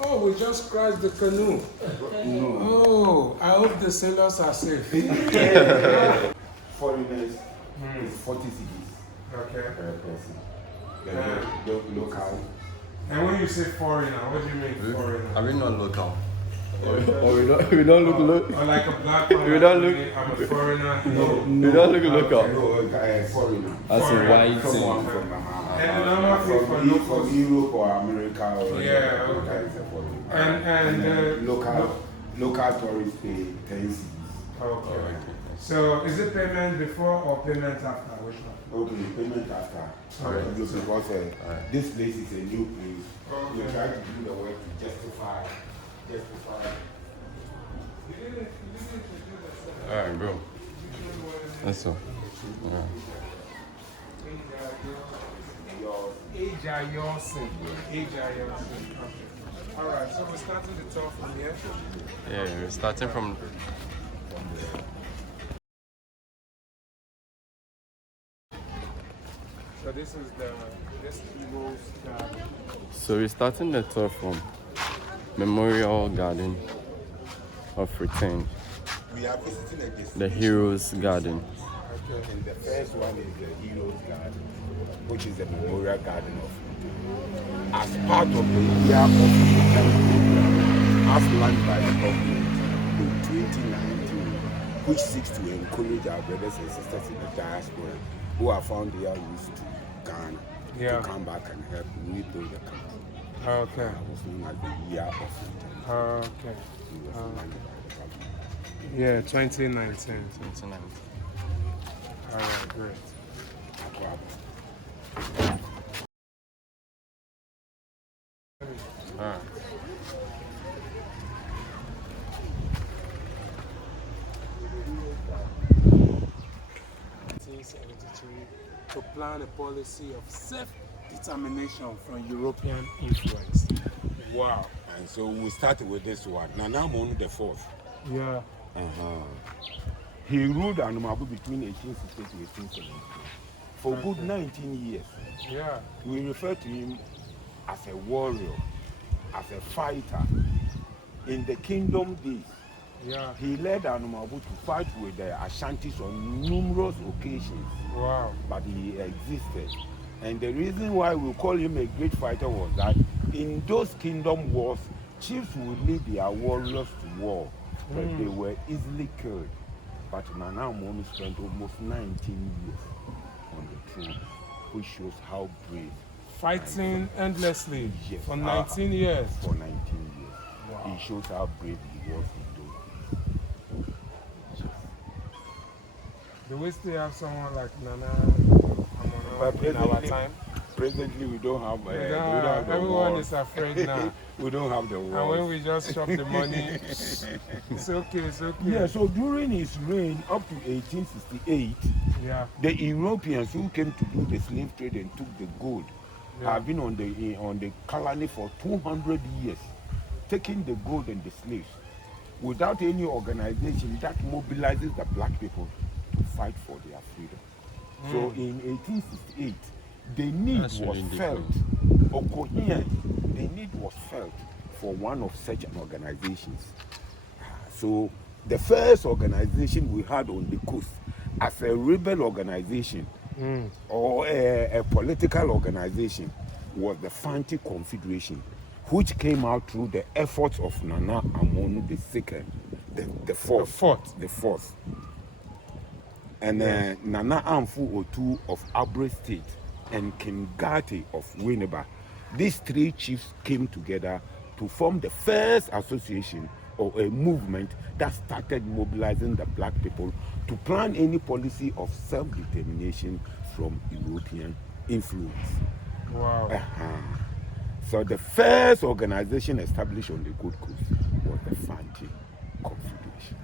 Oh, we just crashed the canoe. No. Oh, I hope the sailors are safe. Foreigners is 40 cities Okay. per person. Local. And when you say foreigner, what do you mean foreigner? Are we not local? Or we don't look. Or like a black one. We don't look. I'm a foreigner. We don't look local. No, foreigner. As in white. Someone from And the normal thing for locals. from Europe or America or Yeah, okay. that is a foreigner. And local tourists pay 10 cities. Okay. So is it payment before or payment after? Which one? Okay, payment after. Okay. Because this place is a new place. Okay. We try to do the work to justify. Alright, bro. That's all. Aggrey. Alright, so we're starting the tour from here. Yeah, we're starting from. So this is this Eagles Garden. So we're starting the tour from Memorial Garden of Return, We are visiting a district. the Heroes Garden. Okay. And the first one is the Heroes Garden, which is the Memorial Garden of as part of the year of Ekem as planned by the government in 2019, which seeks to encourage our brothers and sisters in the diaspora who are found here used to Ghana to come back and help rebuild the country. Okay. It was known as the year of Ekem. Okay. It was planned by the government. Yeah, 2019. 29. Alright, great. Alright. To plan a policy of self-determination from European influence. Wow. And so we started with this one. Amonu the fourth. Yeah. He ruled Anumabu between 1860 to 1870 for good 19 years. Yeah. We refer to him as a warrior, as a fighter. In the kingdom days, Yeah. he led Anumabu to fight with the Ashantis on numerous occasions, Wow. but he existed. And the reason why we call him a great fighter was that in those kingdom wars, chiefs would lead their warriors to war, but they were easily killed. But Nana Amonu spent almost 19 years on the throne, which shows how brave. Fighting endlessly Yes. for 19 years. For 19 years. Wow. He shows how brave he was in those days. Do we still have someone like Nana But Amonu in our time? Presently, we don't have. We don't have the Everyone war. is afraid now. We don't have the And war. when we just chop the money, it's okay, it's okay. Yeah. So during his reign up to 1868, Yeah. the Europeans who came to do the slave trade and took the gold Yeah. have been on the colony for 200 years, taking the gold and the slaves without any organization that mobilizes the black people to fight for their freedom. So in 1868, the need That's was really felt, the need was felt for one of such an organizations. So the first organization we had on the coast as a rebel organization or a political organization was the Fanti Confederation, which came out through the efforts of Nana Amonu II, the fourth. And Nana Amfu Otu of Aggrey State and King Gati of Winneba. These three chiefs came together to form the first association or a movement that started mobilizing the black people to plan any policy of self-determination from European influence. Wow. So the first organization established on the Gold Coast was the Fanti Confederation,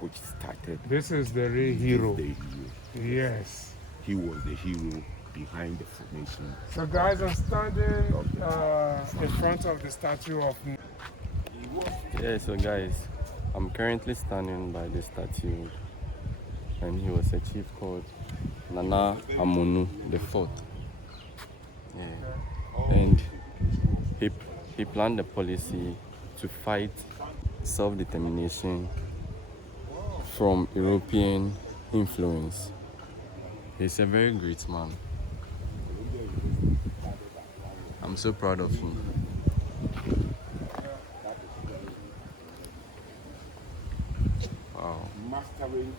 which started erected. This is the real This hero. is the hero. Yes. He was the hero behind the formation. So guys, I'm standing in front of the statue of... Yeah, so guys, I'm currently standing by the statue, and he was a chief called Nana Amonu the Fourth. Yeah. And he planned a policy to fight self-determination from European influence. He's a very great man. I'm so proud of him. Wow. Mastering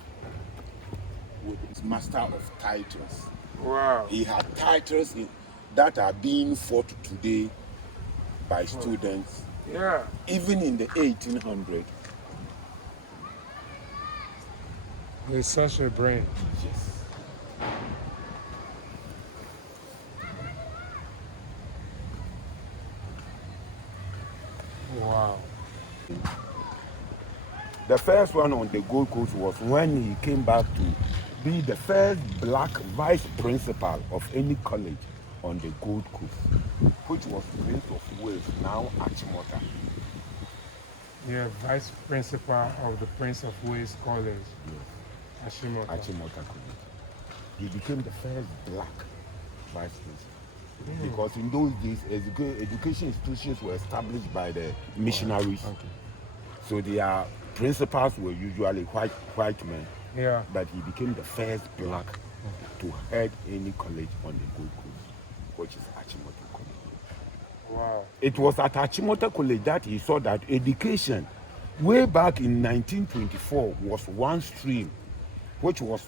with his master of titles. Wow. He had titles that are being fought today by students, Yeah. even in the 1800s. He's such a brain. Yes. Wow. The first one on the Gold Coast was when he came back to be the first black vice principal of any college on the Gold Coast, which was Prince of Wales, now Achimota. Yeah, vice principal of the Prince of Wales College. Ashimoto. Achimota College. He became the first black vice principal. Because in those days, education institutions were established by the missionaries. Okay. So their principals were usually white men. Yeah. But he became the first black to head any college on the Gold Coast, which is Achimota College. Wow. It was at Achimota College that he saw that education, way back in 1924, was one stream, which was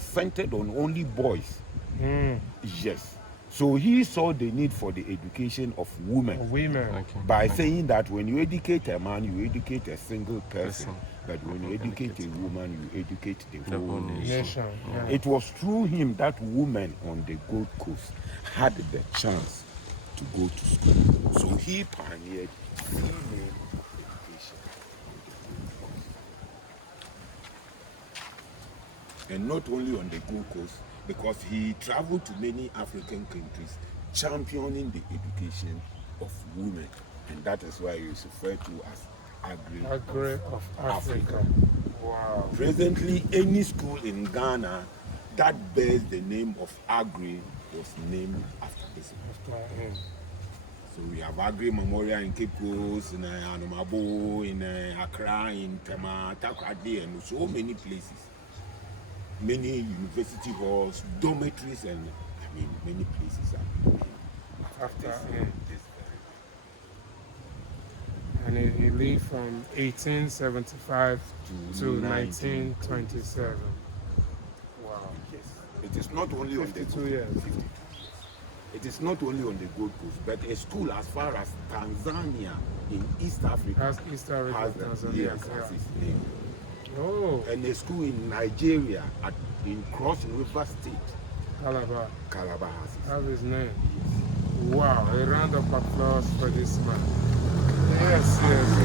centered on only boys. Yes. So he saw the need for the education of women. Women. Okay. By saying that when you educate a man, you educate a single person. But when you educate a woman, you educate the whole nation. Nation. Yeah. It was through him that women on the Gold Coast had the chance to go to school. So he pioneered female education on the Gold Coast. And not only on the Gold Coast, because he traveled to many African countries championing the education of women. And that is why he is referred to as Aggrey of Africa. Wow. Presently, any school in Ghana that bears the name of Aggrey was named after this man. After him. So we have Aggrey Memorial in Cape Coast, in Anomabo, in Accra, in Tema, Takrady, and so many places. Many university halls, dormitories, and many places are named After this, him. this And he lived from 1875 to 1927. 1927. Wow. Yes. It is not only on the 52 Gold years. 52 years. It is not only on the Gold Coast, but a school as far as Tanzania in East Africa That's East Africa, has Tanzania. yes, Yeah. has its name. Oh, And a school in Nigeria in Cross River State, Calabar. Calabar has its That's his name. Wow, a round of applause for this man. Yes, yes,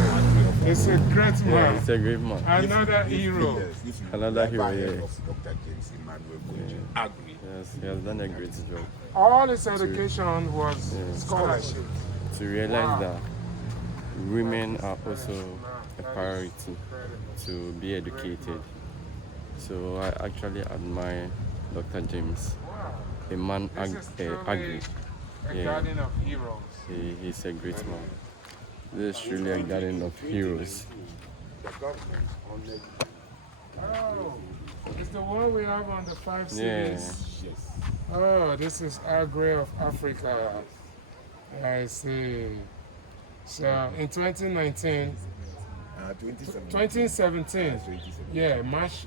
yes. It's a great Yeah, man. he's a great man. Another hero. Yes, Another hero, yeah. yeah. Of Dr. James Emmanuel Kwegyir, Aggrey. Yes, he has done a great job All his education was scholarship. to realize Wow. that women are also a priority to be educated. So I actually admire Dr. James, a man This is truly Aggrey. a Yeah. garden of heroes. He's a great man. This is truly a garden of heroes. The government honored Oh, it's the one we have on the 5 Yeah. cities. yes. Oh, this is Aggrey of Africa. I see. So in 2019, 2017. 2017, 2017. yeah, March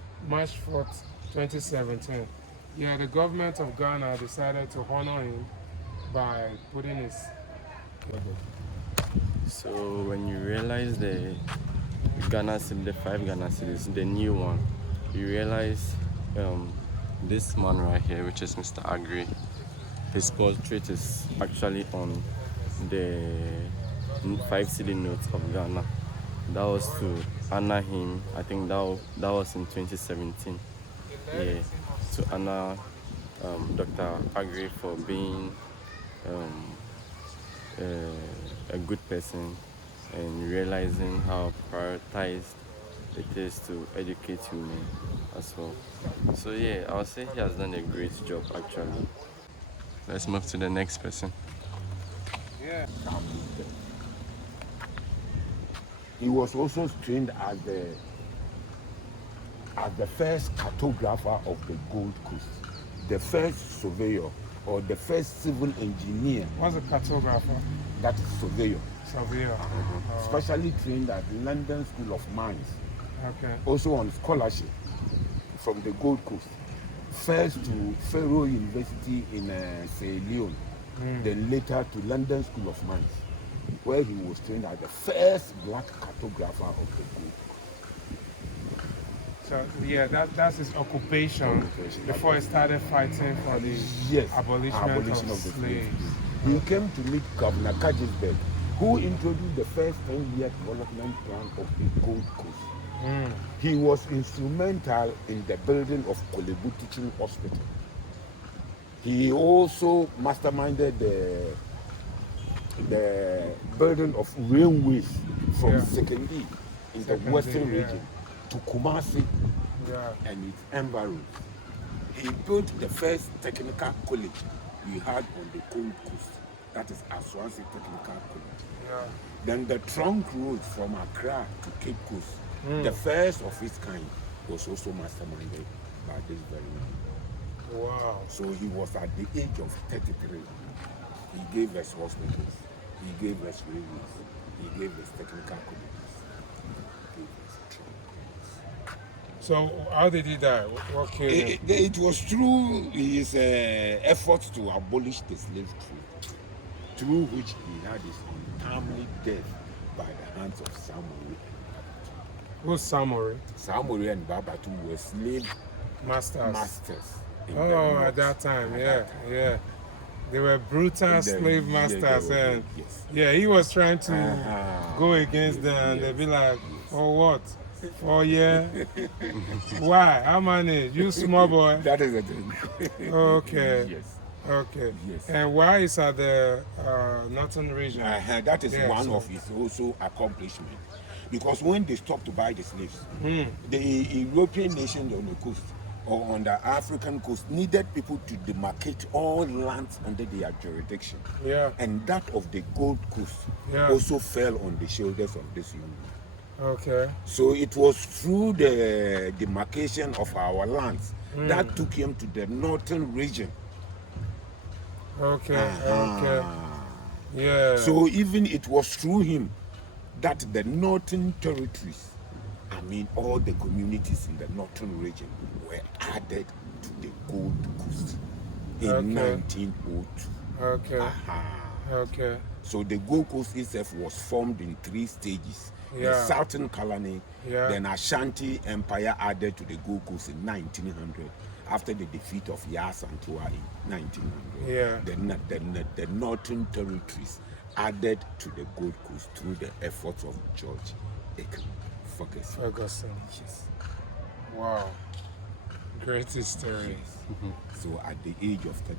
4th, 2017. Yeah, the government of Ghana decided to honor him by putting his. So when you realize the the 5 Ghana cities, the new one, you realize this man right here, which is Mr. Aggrey, his portrait is actually on the 5 city notes of Ghana. That was to honor him. I think that was in 2017. Yeah, to honor Dr. Aggrey for being um, a good person and realizing how prioritized it is to educate women as well. So yeah, I would say he has done a great job actually. Let's move to the next person. Yeah. He was also trained as the first cartographer of the Gold Coast, the first surveyor or the first civil engineer. What's a cartographer? That is surveyor. Surveyor. Oh, Specially trained at London School of Mines, okay. also on scholarship from the Gold Coast. First to Faro University in Sierra Leone, then later to London School of Mines, where he was trained as the first black cartographer of the Gold Coast. So yeah, that's his occupation before he started fighting for the abolition of the slaves. He came to meet Governor Kwegyir, who introduced the first 10-year development plan of the Gold Coast. He was instrumental in the building of Kolebu Teaching Hospital. He also masterminded the building of railways from Sekendi in the western region to Kumasi and its environs. He built the first technical college we had on the Gold Coast, that is Aswansi Technical College. Then the trunk road from Accra to Cape Coast, the first of its kind, was also masterminded by this very man. Wow. So he was at the age of 33. He gave us hospitals, he gave us railways, he gave us technical colleges, he gave us trunk. So how did he die? What killed him? It was through his efforts to abolish the slave trade, through which he had his untimely death by the hands of Samori. Who's Samori? Samori and Babatu were slave Masters. in the Oh, north at that time, at yeah, that time. yeah. They were brutal slave masters, and yeah, he was trying to go against them, and they'd be like, "For what? 4 years? Why? How many? You small boy." That is the thing. Okay. Yes. Okay. Yes. And why is at the northern region? That is Yeah, one so- of his also accomplishment. Because when they stopped to buy the slaves, the European nations on the coast or on the African coast needed people to demarcate all lands under their jurisdiction. Yeah. And that of the Gold Coast also fell on the shoulders of this young man. Okay. So it was through the demarcation of our lands that took him to the northern region. Okay. Okay. Yeah. So even it was through him that the northern territories, I mean all the communities in the northern region, were added to the Gold Coast in 1902. Okay. Okay. So the Gold Coast itself was formed in 3 stages. The Southern Colony, then Ashanti Empire added to the Gold Coast in 1900 after the defeat of Yasantua in 1900. Yeah. The northern territories added to the Gold Coast through the efforts of George Ekem Ferguson. Yes. Wow. Great history. So at the age of 33.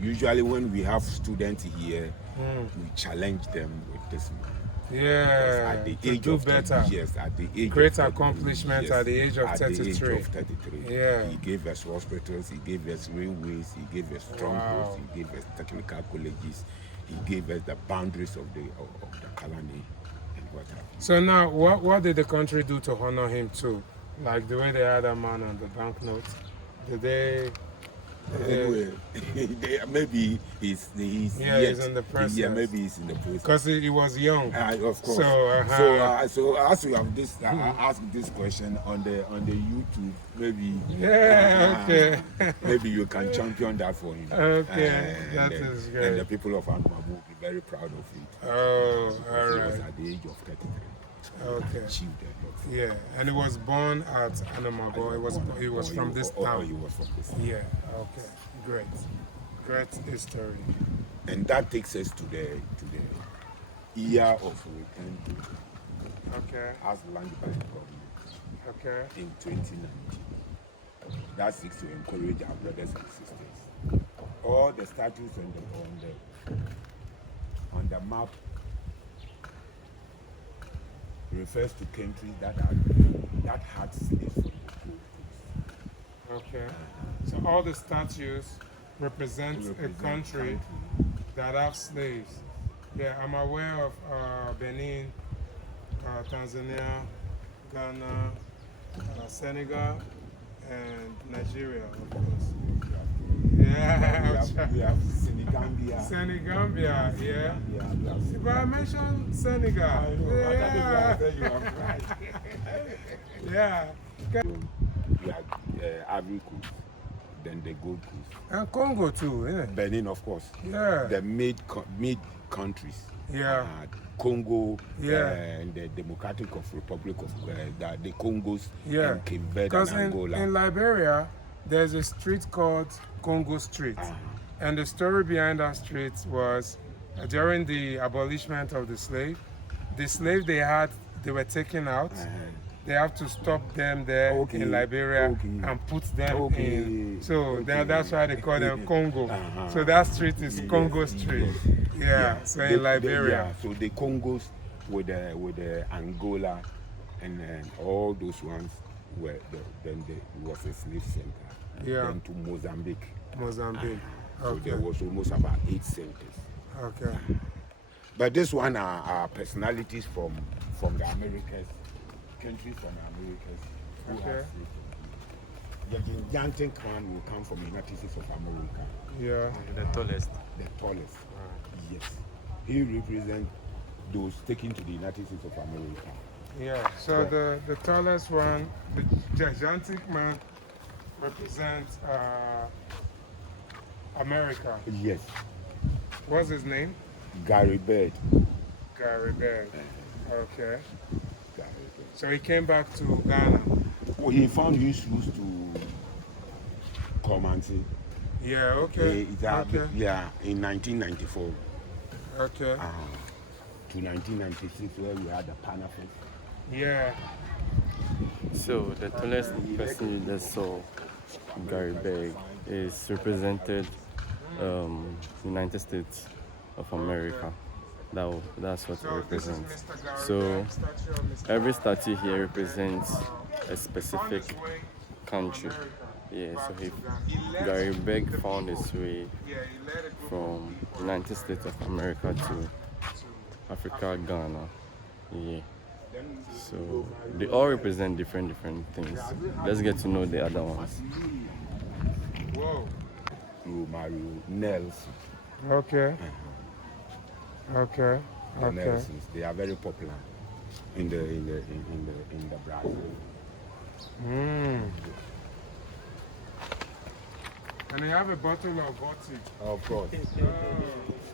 Usually when we have students here, we challenge them with this man. Yeah. At the To age do of 30 better. years, at the age Great of 33, accomplishment at the age of at 33. the age of 33. Yeah. He gave us hospitals, he gave us railways, he gave us strongholds, Wow. he gave us technical colleges, he gave us the boundaries of the colony and what have you. So now, what did the country do to honor him too? Like the way they had a man on the banknote? Did they? Anyway, maybe he's he's in the process. Yeah, maybe he's in the process. Because he was young. Of course. So, So as we have this, ask this question on the YouTube, maybe. Yeah. Okay. Maybe you can champion that for him. Okay, that is great. And the people of Anmabu will be very proud of it. Oh, all He was right. at the age of 33. Okay. Achieved a lot. Yeah, and he was born at Anamabo. He was from this town. He was from this town. Yeah. Okay. Great. Great history. And that takes us to the year of return Okay. as land by the government Okay. in 2019. That seeks to encourage our brothers and sisters. All the statues on the map refers to countries that had slaves from the Gold Coast. Okay. So all the statues represent a country that have slaves. Yeah, I'm aware of Benin, Tanzania, Ghana, Senegal, and Nigeria, of course. Yeah, We have Senegambia. Senegambia, yeah. Yeah. But I mentioned Senegal. Yeah. You are right. Yeah. We have Ivory Coast, then the Gold Coast. And Congo too, isn't it? Benin, of course. Yeah. The mid countries. Yeah. Congo, Yeah. and the Democratic Republic of the Congos, Yeah. and Cape Verde and Because Angola. in Liberia, there's a street called Congo Street. And the story behind that street was during the abolishment of the slave they were taken out. They have to stop them there in Liberia and put them in. So that's why they call them Congo. So that street is Congo Street. Yeah. So in Liberia. So the Congos with the Angola and all those ones then it was a slave center. Yeah. Then to Mozambique. Mozambique. So Okay. there was almost about 8 centers. Okay. But this one are personalities from the Americas, countries from the Americas. Who Okay. have slaves. The Jantin clan will come from the United States of America, Yeah. The tallest. the tallest. Yes. He represents those taken to the United States of America. Yeah. So the tallest one, the gigantic man, represents America. Yes. What's his name? Gary Bird. Gary Bear. Okay. Gary Bird. So he came back to Ghana. Oh, he found his roots to Comanche. Yeah. Okay. Okay. Yeah, in 1994 Okay. to 1996, where we had the Panafest. Yeah. So the tallest person you just saw, Gary Begg, is represented United States of America. That's what it So this is represents. Mr. Gary So Bear, statue of Mr. every statue here represents a On his specific way country. America, Yeah, so back he to Ghana. He led Gary the Begg people. found his way Yeah, he led a group from of people United States of America to to Africa, Ghana. Yeah. So they all represent different things. Let's get to know the other ones. Whoa. Romario Nelson. Okay. Okay. The Okay. Nelsons, they are very popular in the Brazil. Mm. And they have a bottle of water. Of course. Oh,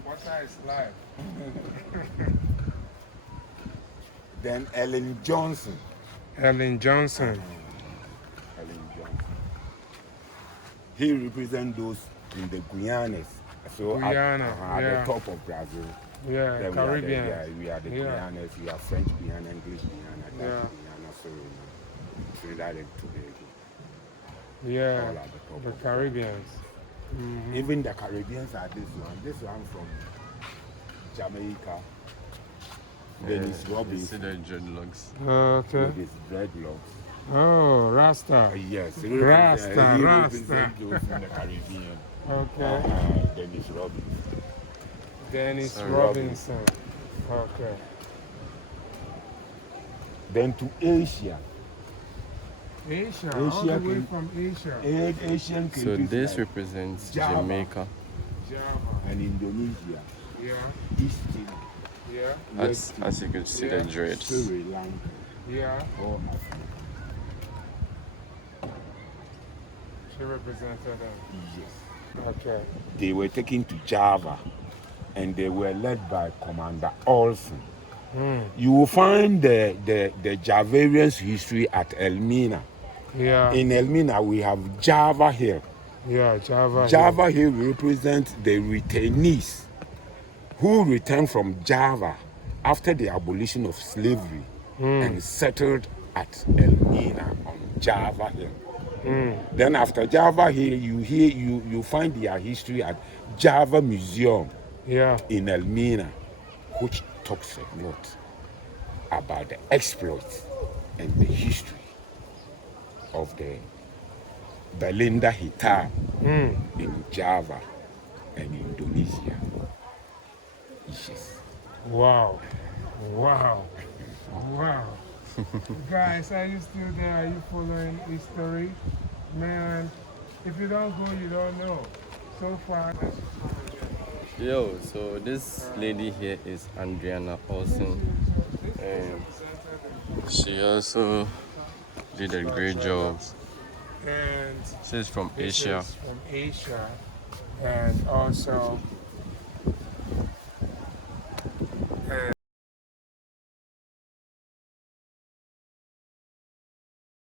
water is life. Then Ellen Johnson. Ellen Johnson. Ellen Johnson. He represents those in the Guyanas. So Guyana, at yeah. the top of Brazil. Yeah, Then Caribbean. we are the Yeah. Guyanas, we are French Guyana, English Guyana, Dutch Yeah. Guyana, so Trinidad and Tobago. All Yeah, at the top the of Caribbeans. Mhm. Even the Caribbeans are this one from Jamaica. Then it's You Robin see the dreadlocks. Okay. with his dreadlocks. Oh, Rasta. Yes, he Rasta, represents Rasta. those in the Caribbean. Okay. Then it's Robin. Dennis Sorry, Robinson. Okay. Then to Asia. Asia, all the Asia way can- from Asia. Asian countries So this like represents Java. Jamaica. Java. and Indonesia, Yeah. East Timor, Yeah. As you could see the dreads. Sri Lanka, Yeah. all Africa. She represented them. Yes. Okay. They were taken to Java and they were led by Commander Olsen. Mm. You will find the Javarians' history at Elmina. Yeah. In Elmina, we have Java Hill. Yeah, Java. Java Hill represents the returnees who returned from Java after the abolition of slavery and settled at Elmina on Java Hill. Then after Java Hill, you find their history at Java Museum in Elmina, which talks a lot about the exploits and the history of the Belinda Hitam in Java and Indonesia. Yes. Wow. Wow. Wow. Guys, are you still there? Are you following history? Man, if you don't go, you don't know. So far. Yo, so this lady here is Adriana Olsen. She also did a great job. And She's from this Asia. is from Asia. And also,